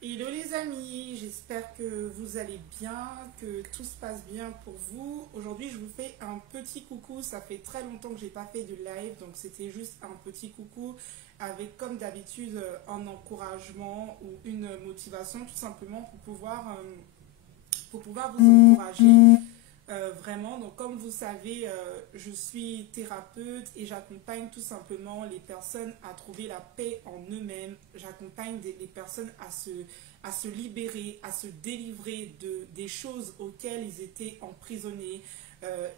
Hello les amis, j'espère que vous allez bien, que tout se passe bien pour vous. Aujourd'hui, je vous fais un petit coucou. Ça fait très longtemps que j'ai pas fait de live, donc c'était juste un petit coucou avec, comme d'habitude, un encouragement ou une motivation, tout simplement pour pouvoir vous encourager. Vraiment, donc comme vous savez, je suis thérapeute et j'accompagne tout simplement les personnes à trouver la paix en eux-mêmes. J'accompagne les personnes à se libérer, à se délivrer des choses auxquelles ils étaient emprisonnés.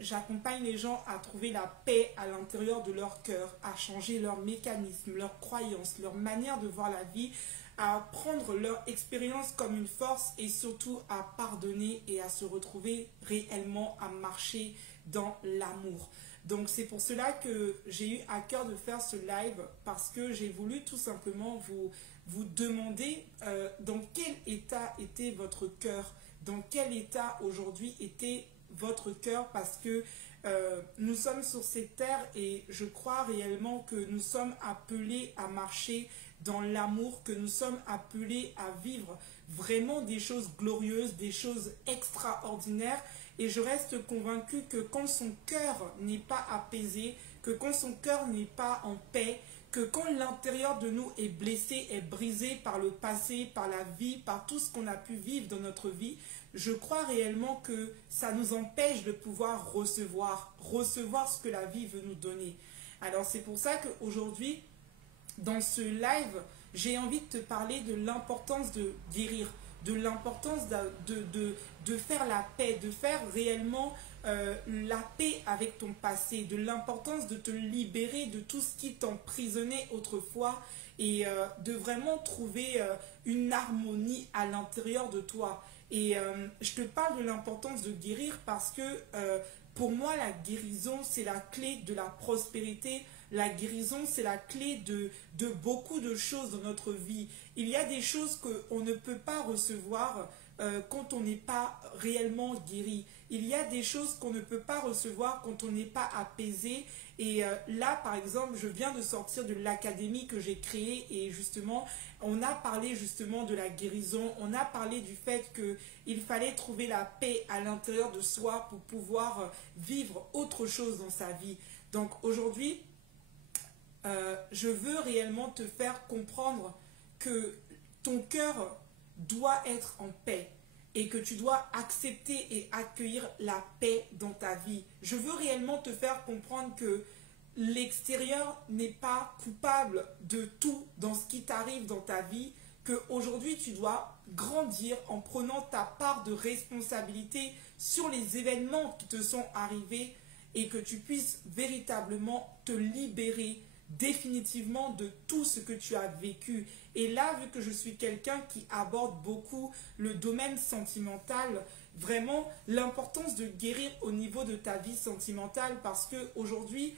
J'accompagne les gens à trouver la paix à l'intérieur de leur cœur, à changer leurs mécanismes, leurs croyances, leur manière de voir la vie, à prendre leur expérience comme une force et surtout à pardonner et à se retrouver réellement à marcher dans l'amour. Donc c'est pour cela que j'ai eu à cœur de faire ce live parce que j'ai voulu tout simplement vous demander dans quel état était votre cœur, dans quel état aujourd'hui était votre cœur parce que nous sommes sur cette terre et je crois réellement que nous sommes appelés à marcher dans l'amour, que nous sommes appelés à vivre vraiment des choses glorieuses, des choses extraordinaires. Et je reste convaincue que quand son cœur n'est pas apaisé, que quand son cœur n'est pas en paix, que quand l'intérieur de nous est blessé, est brisé par le passé, par la vie, par tout ce qu'on a pu vivre dans notre vie, je crois réellement que ça nous empêche de pouvoir recevoir ce que la vie veut nous donner. Alors c'est pour ça qu'aujourd'hui, dans ce live, j'ai envie de te parler de l'importance de guérir, de l'importance de faire la paix, de faire réellement la paix avec ton passé, de l'importance de te libérer de tout ce qui t'emprisonnait autrefois et de vraiment trouver une harmonie à l'intérieur de toi. Et je te parle de l'importance de guérir parce que pour moi, la guérison, c'est la clé de la prospérité. La guérison, c'est la clé de beaucoup de choses dans notre vie. Il y a des choses qu'on ne peut pas recevoir quand on n'est pas réellement guéri. Il y a des choses qu'on ne peut pas recevoir quand on n'est pas apaisé. Et là, par exemple, je viens de sortir de l'académie que j'ai créée et justement, on a parlé justement de la guérison. On a parlé du fait qu'il fallait trouver la paix à l'intérieur de soi pour pouvoir vivre autre chose dans sa vie. Donc aujourd'hui, je veux réellement te faire comprendre que ton cœur doit être en paix et que tu dois accepter et accueillir la paix dans ta vie. Je veux réellement te faire comprendre que l'extérieur n'est pas coupable de tout dans ce qui t'arrive dans ta vie, qu'aujourd'hui tu dois grandir en prenant ta part de responsabilité sur les événements qui te sont arrivés et que tu puisses véritablement te libérer définitivement de tout ce que tu as vécu. Et là, vu que je suis quelqu'un qui aborde beaucoup le domaine sentimental, vraiment l'importance de guérir au niveau de ta vie sentimentale, parce que aujourd'hui,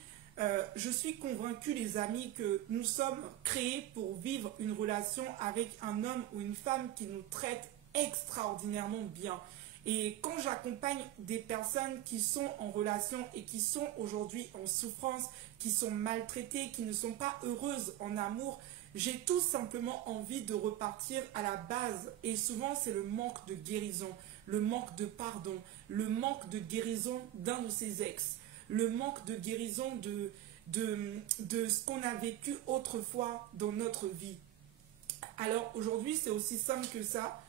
je suis convaincue, les amis, que nous sommes créés pour vivre une relation avec un homme ou une femme qui nous traite extraordinairement bien. Et quand j'accompagne des personnes qui sont en relation et qui sont aujourd'hui en souffrance, qui sont maltraitées, qui ne sont pas heureuses en amour, j'ai tout simplement envie de repartir à la base. Et souvent, c'est le manque de guérison, le manque de pardon, le manque de guérison d'un de ses ex, le manque de guérison de ce qu'on a vécu autrefois dans notre vie. Alors aujourd'hui, c'est aussi simple que ça.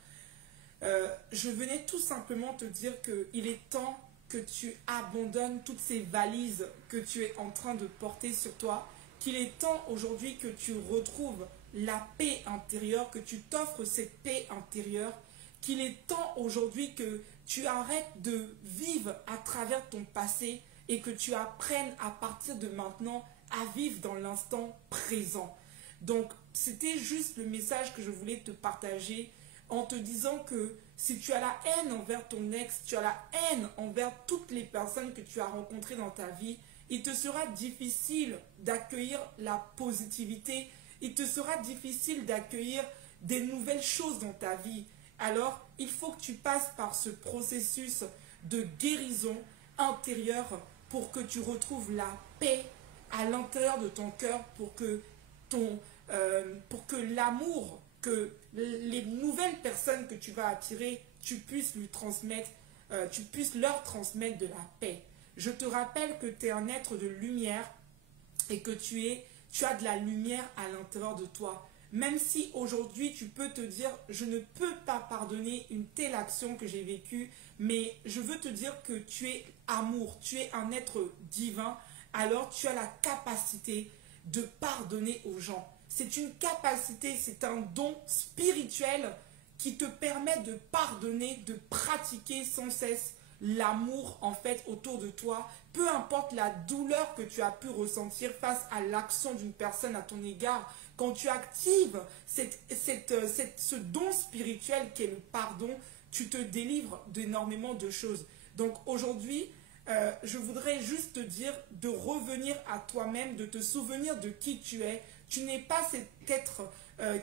Je venais tout simplement te dire qu'il est temps que tu abandonnes toutes ces valises que tu es en train de porter sur toi, qu'il est temps aujourd'hui que tu retrouves la paix intérieure, que tu t'offres cette paix intérieure, qu'il est temps aujourd'hui que tu arrêtes de vivre à travers ton passé et que tu apprennes à partir de maintenant à vivre dans l'instant présent. Donc, c'était juste le message que je voulais te partager en te disant que si tu as la haine envers ton ex, tu as la haine envers toutes les personnes que tu as rencontrées dans ta vie, il te sera difficile d'accueillir la positivité, il te sera difficile d'accueillir des nouvelles choses dans ta vie. Alors, il faut que tu passes par ce processus de guérison intérieure pour que tu retrouves la paix à l'intérieur de ton cœur, pour que l'amour que les nouvelles personnes que tu vas attirer, tu puisses lui transmettre, tu puisses leur transmettre de la paix. Je te rappelle que tu es un être de lumière et que tu as de la lumière à l'intérieur de toi. Même si aujourd'hui tu peux te dire, je ne peux pas pardonner une telle action que j'ai vécue, mais je veux te dire que tu es amour, tu es un être divin, alors tu as la capacité de pardonner aux gens. C'est une capacité, c'est un don spirituel qui te permet de pardonner, de pratiquer sans cesse l'amour en fait autour de toi, peu importe la douleur que tu as pu ressentir face à l'action d'une personne à ton égard. Quand tu actives ce don spirituel qui est le pardon, tu te délivres d'énormément de choses. Donc aujourd'hui, je voudrais juste te dire de revenir à toi-même, de te souvenir de qui tu es. Tu n'es pas cet être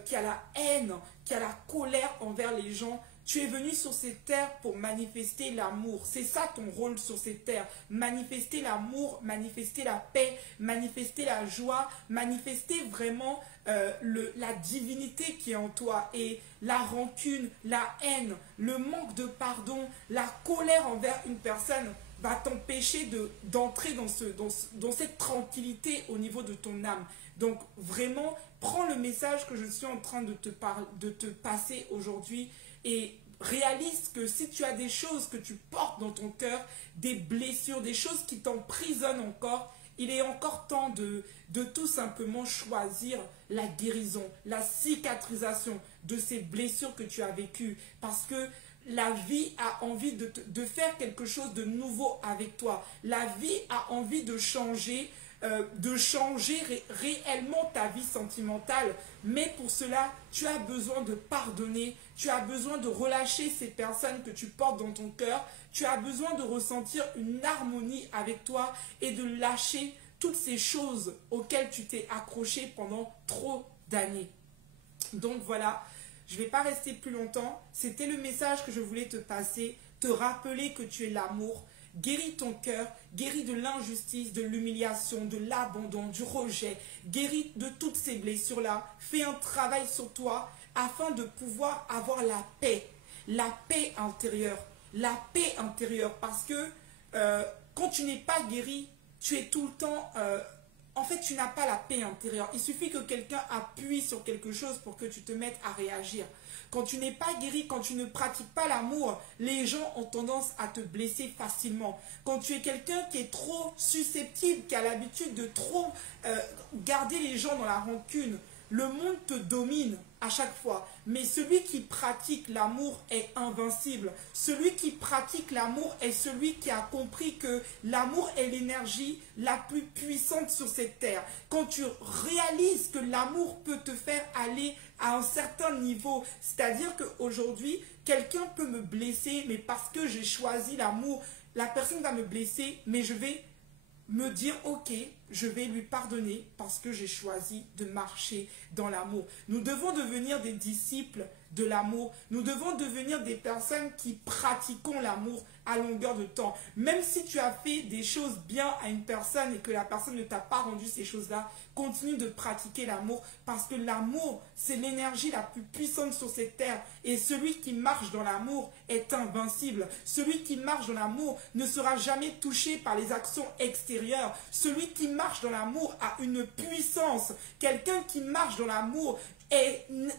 qui a la haine, qui a la colère envers les gens. Tu es venu sur cette terre pour manifester l'amour. C'est ça ton rôle sur cette terre. Manifester l'amour, manifester la paix, manifester la joie, manifester vraiment la divinité qui est en toi. Et la rancune, la haine, le manque de pardon, la colère envers une personne va t'empêcher d'entrer dans cette tranquillité au niveau de ton âme. Donc vraiment, prends le message que je suis en train de te passer aujourd'hui et réalise que si tu as des choses que tu portes dans ton cœur, des blessures, des choses qui t'emprisonnent encore, il est encore temps de tout simplement choisir la guérison, la cicatrisation de ces blessures que tu as vécues. Parce que la vie a envie de faire quelque chose de nouveau avec toi. La vie a envie de changer réellement ta vie sentimentale. Mais pour cela, tu as besoin de pardonner, tu as besoin de relâcher ces personnes que tu portes dans ton cœur, tu as besoin de ressentir une harmonie avec toi et de lâcher toutes ces choses auxquelles tu t'es accroché pendant trop d'années. Donc voilà, je ne vais pas rester plus longtemps. C'était le message que je voulais te passer, te rappeler que tu es l'amour. Guéris ton cœur, guéris de l'injustice, de l'humiliation, de l'abandon, du rejet. Guéris de toutes ces blessures-là. Fais un travail sur toi afin de pouvoir avoir la paix intérieure. La paix intérieure parce que quand tu n'es pas guéri, tu es tout le temps... en fait, tu n'as pas la paix intérieure. Il suffit que quelqu'un appuie sur quelque chose pour que tu te mettes à réagir. Quand tu n'es pas guéri, quand tu ne pratiques pas l'amour, les gens ont tendance à te blesser facilement. Quand tu es quelqu'un qui est trop susceptible, qui a l'habitude de trop garder les gens dans la rancune, le monde te domine à chaque fois. Mais celui qui pratique l'amour est invincible. Celui qui pratique l'amour est celui qui a compris que l'amour est l'énergie la plus puissante sur cette terre. Quand tu réalises que l'amour peut te faire aller à un certain niveau, c'est-à-dire qu'aujourd'hui, quelqu'un peut me blesser, mais parce que j'ai choisi l'amour, la personne va me blesser, mais je vais me dire, ok, je vais lui pardonner parce que j'ai choisi de marcher dans l'amour. Nous devons devenir des disciples de l'amour. Nous devons devenir des personnes qui pratiquons l'amour à longueur de temps. Même si tu as fait des choses bien à une personne et que la personne ne t'a pas rendu ces choses-là, continue de pratiquer l'amour parce que l'amour, c'est l'énergie la plus puissante sur cette terre. Et celui qui marche dans l'amour est invincible. Celui qui marche dans l'amour ne sera jamais touché par les actions extérieures. Celui qui marche dans l'amour a une puissance. Quelqu'un qui marche dans l'amour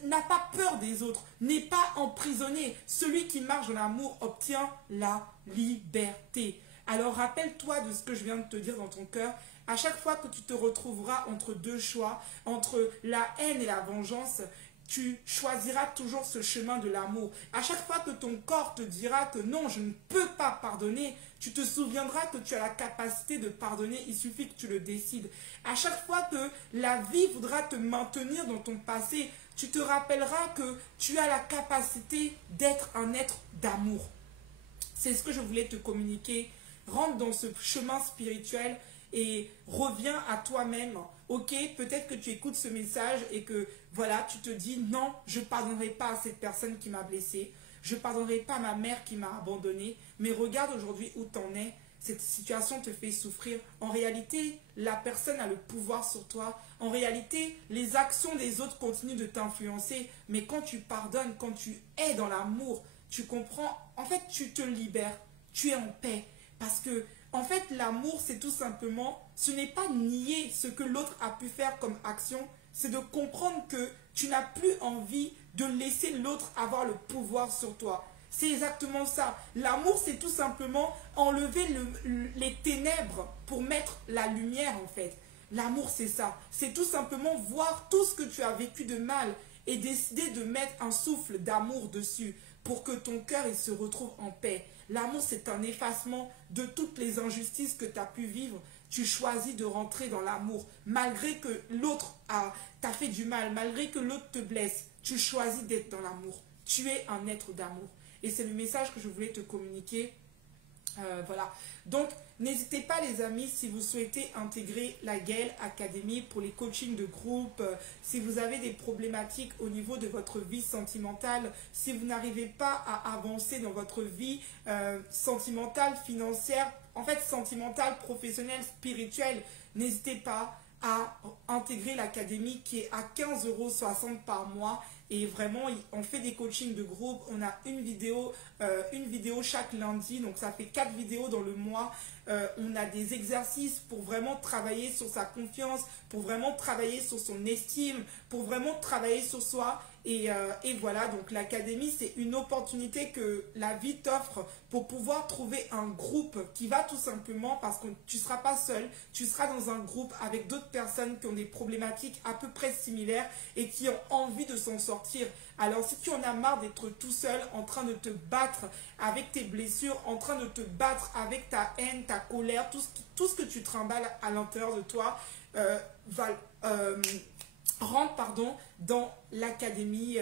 n'a pas peur des autres, n'est pas emprisonné. Celui qui marche dans l'amour obtient la liberté. Alors rappelle-toi de ce que je viens de te dire dans ton cœur. À chaque fois que tu te retrouveras entre deux choix, entre la haine et la vengeance, tu choisiras toujours ce chemin de l'amour. À chaque fois que ton corps te dira que non, je ne peux pas pardonner, tu te souviendras que tu as la capacité de pardonner, il suffit que tu le décides. À chaque fois que la vie voudra te maintenir dans ton passé, tu te rappelleras que tu as la capacité d'être un être d'amour. C'est ce que je voulais te communiquer. Rentre dans ce chemin spirituel et reviens à toi-même. Ok, peut-être que tu écoutes ce message et que voilà, tu te dis non, je ne pardonnerai pas à cette personne qui m'a blessé. Je ne pardonnerai pas à ma mère qui m'a abandonné. Mais regarde aujourd'hui où tu en es. Cette situation te fait souffrir. En réalité, la personne a le pouvoir sur toi. En réalité, les actions des autres continuent de t'influencer, mais quand tu pardonnes, quand tu es dans l'amour, tu comprends, en fait, tu te libères, tu es en paix. Parce que, en fait, l'amour, c'est tout simplement, ce n'est pas nier ce que l'autre a pu faire comme action, c'est de comprendre que tu n'as plus envie de laisser l'autre avoir le pouvoir sur toi. C'est exactement ça. L'amour, c'est tout simplement enlever les ténèbres pour mettre la lumière, en fait. L'amour, c'est ça. C'est tout simplement voir tout ce que tu as vécu de mal et décider de mettre un souffle d'amour dessus pour que ton cœur il se retrouve en paix. L'amour, c'est un effacement de toutes les injustices que tu as pu vivre. Tu choisis de rentrer dans l'amour. Malgré que l'autre t'a fait du mal, malgré que l'autre te blesse, tu choisis d'être dans l'amour. Tu es un être d'amour. Et c'est le message que je voulais te communiquer. Voilà. Donc, n'hésitez pas les amis, si vous souhaitez intégrer la Gaëlle Academy pour les coachings de groupe, si vous avez des problématiques au niveau de votre vie sentimentale, si vous n'arrivez pas à avancer dans votre vie sentimentale, financière, en fait sentimentale, professionnelle, spirituelle, n'hésitez pas à intégrer l'académie qui est à 15,60 € par mois. Et vraiment, on fait des coachings de groupe. On a une vidéo chaque lundi. Donc, ça fait 4 vidéos dans le mois. On a des exercices pour vraiment travailler sur sa confiance, pour vraiment travailler sur son estime, pour vraiment travailler sur soi. Et voilà, donc l'académie, c'est une opportunité que la vie t'offre pour pouvoir trouver un groupe qui va tout simplement, parce que tu ne seras pas seul, tu seras dans un groupe avec d'autres personnes qui ont des problématiques à peu près similaires et qui ont envie de s'en sortir. Alors si tu en as marre d'être tout seul, en train de te battre avec tes blessures, en train de te battre avec ta haine, ta colère, tout ce que tu trimbales à l'intérieur de toi, rentre dans l'académie,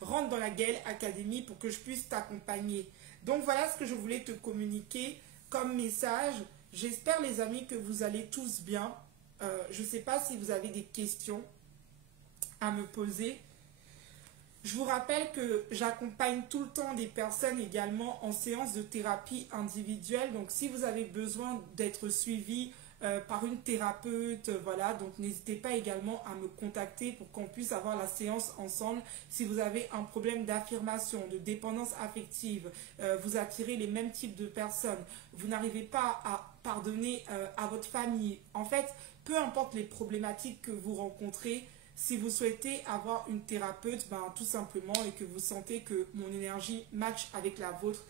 rentre dans la Gaëlle Academy pour que je puisse t'accompagner. Donc voilà ce que je voulais te communiquer comme message. J'espère les amis que vous allez tous bien. Je ne sais pas si vous avez des questions à me poser. Je vous rappelle que j'accompagne tout le temps des personnes également en séance de thérapie individuelle. Donc si vous avez besoin d'être suivi par une thérapeute, voilà, donc n'hésitez pas également à me contacter pour qu'on puisse avoir la séance ensemble. Si vous avez un problème d'affirmation, de dépendance affective, vous attirez les mêmes types de personnes, vous n'arrivez pas à pardonner à votre famille, en fait, peu importe les problématiques que vous rencontrez, si vous souhaitez avoir une thérapeute, tout simplement, et que vous sentez que mon énergie match avec la vôtre,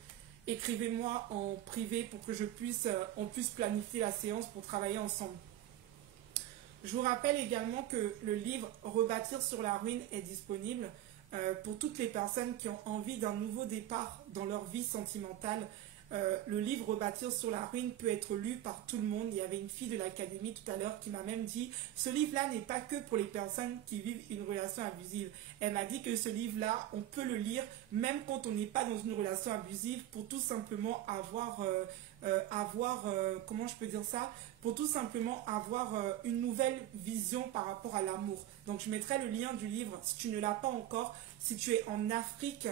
écrivez-moi en privé pour que on puisse planifier la séance pour travailler ensemble. Je vous rappelle également que le livre Rebâtir sur la ruine est disponible pour toutes les personnes qui ont envie d'un nouveau départ dans leur vie sentimentale. Le livre Rebâtir sur la ruine peut être lu par tout le monde. Il y avait une fille de l'académie tout à l'heure qui m'a même dit ce livre-là n'est pas que pour les personnes qui vivent une relation abusive. Elle m'a dit que ce livre-là, on peut le lire même quand on n'est pas dans une relation abusive pour tout simplement comment je peux dire ça, pour tout simplement avoir une nouvelle vision par rapport à l'amour. Donc je mettrai le lien du livre si tu ne l'as pas encore. Si tu es en Afrique,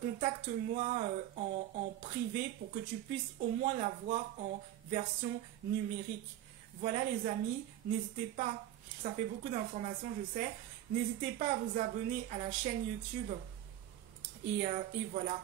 contacte-moi en privé pour que tu puisses au moins l'avoir en version numérique. Voilà les amis, n'hésitez pas, ça fait beaucoup d'informations je sais, n'hésitez pas à vous abonner à la chaîne YouTube et voilà.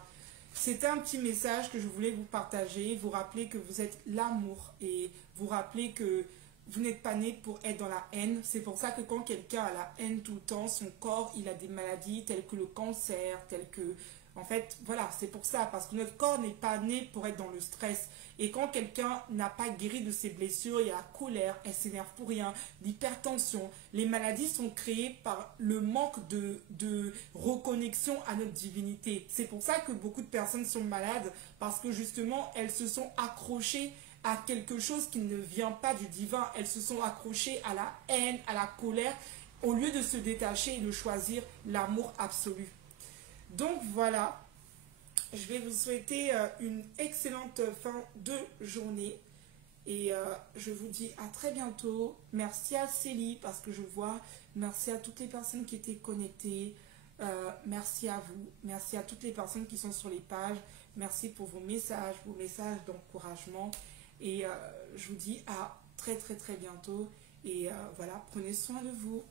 C'était un petit message que je voulais vous partager, vous rappeler que vous êtes l'amour et vous rappeler que vous n'êtes pas né pour être dans la haine. C'est pour ça que quand quelqu'un a la haine tout le temps, son corps, il a des maladies telles que le cancer, telles que... En fait, voilà, c'est pour ça, parce que notre corps n'est pas né pour être dans le stress. Et quand quelqu'un n'a pas guéri de ses blessures, il y a la colère, elle s'énerve pour rien, l'hypertension. Les maladies sont créées par le manque de reconnexion à notre divinité. C'est pour ça que beaucoup de personnes sont malades, parce que justement, elles se sont accrochées à quelque chose qui ne vient pas du divin. Elles se sont accrochées à la haine, à la colère, au lieu de se détacher et de choisir l'amour absolu. Donc voilà, je vais vous souhaiter une excellente fin de journée et je vous dis à très bientôt. Merci à Célie parce que je vois, merci à toutes les personnes qui étaient connectées, merci à vous, merci à toutes les personnes qui sont sur les pages, merci pour vos messages d'encouragement et je vous dis à très très très bientôt Et voilà, prenez soin de vous.